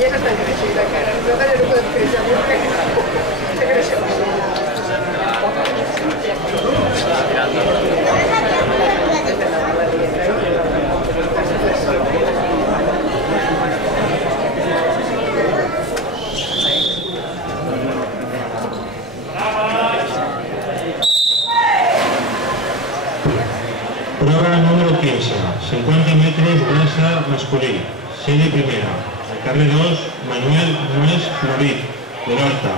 Ella no està creixida encara, nosaltres ja no podem créixer molt, que creixem. Prova número 15, 50 metres braça masculí, sèrie primera. Al carrer 2, Manuel Nuez Florit, de l'Horta.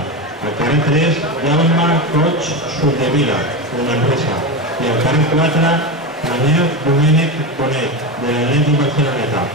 Al carrer 3, Jaume Coig Soldevila, de Manresa. I al carrer 4, Daniel Domènech Bonet, de l'Atlètic Barceloneta.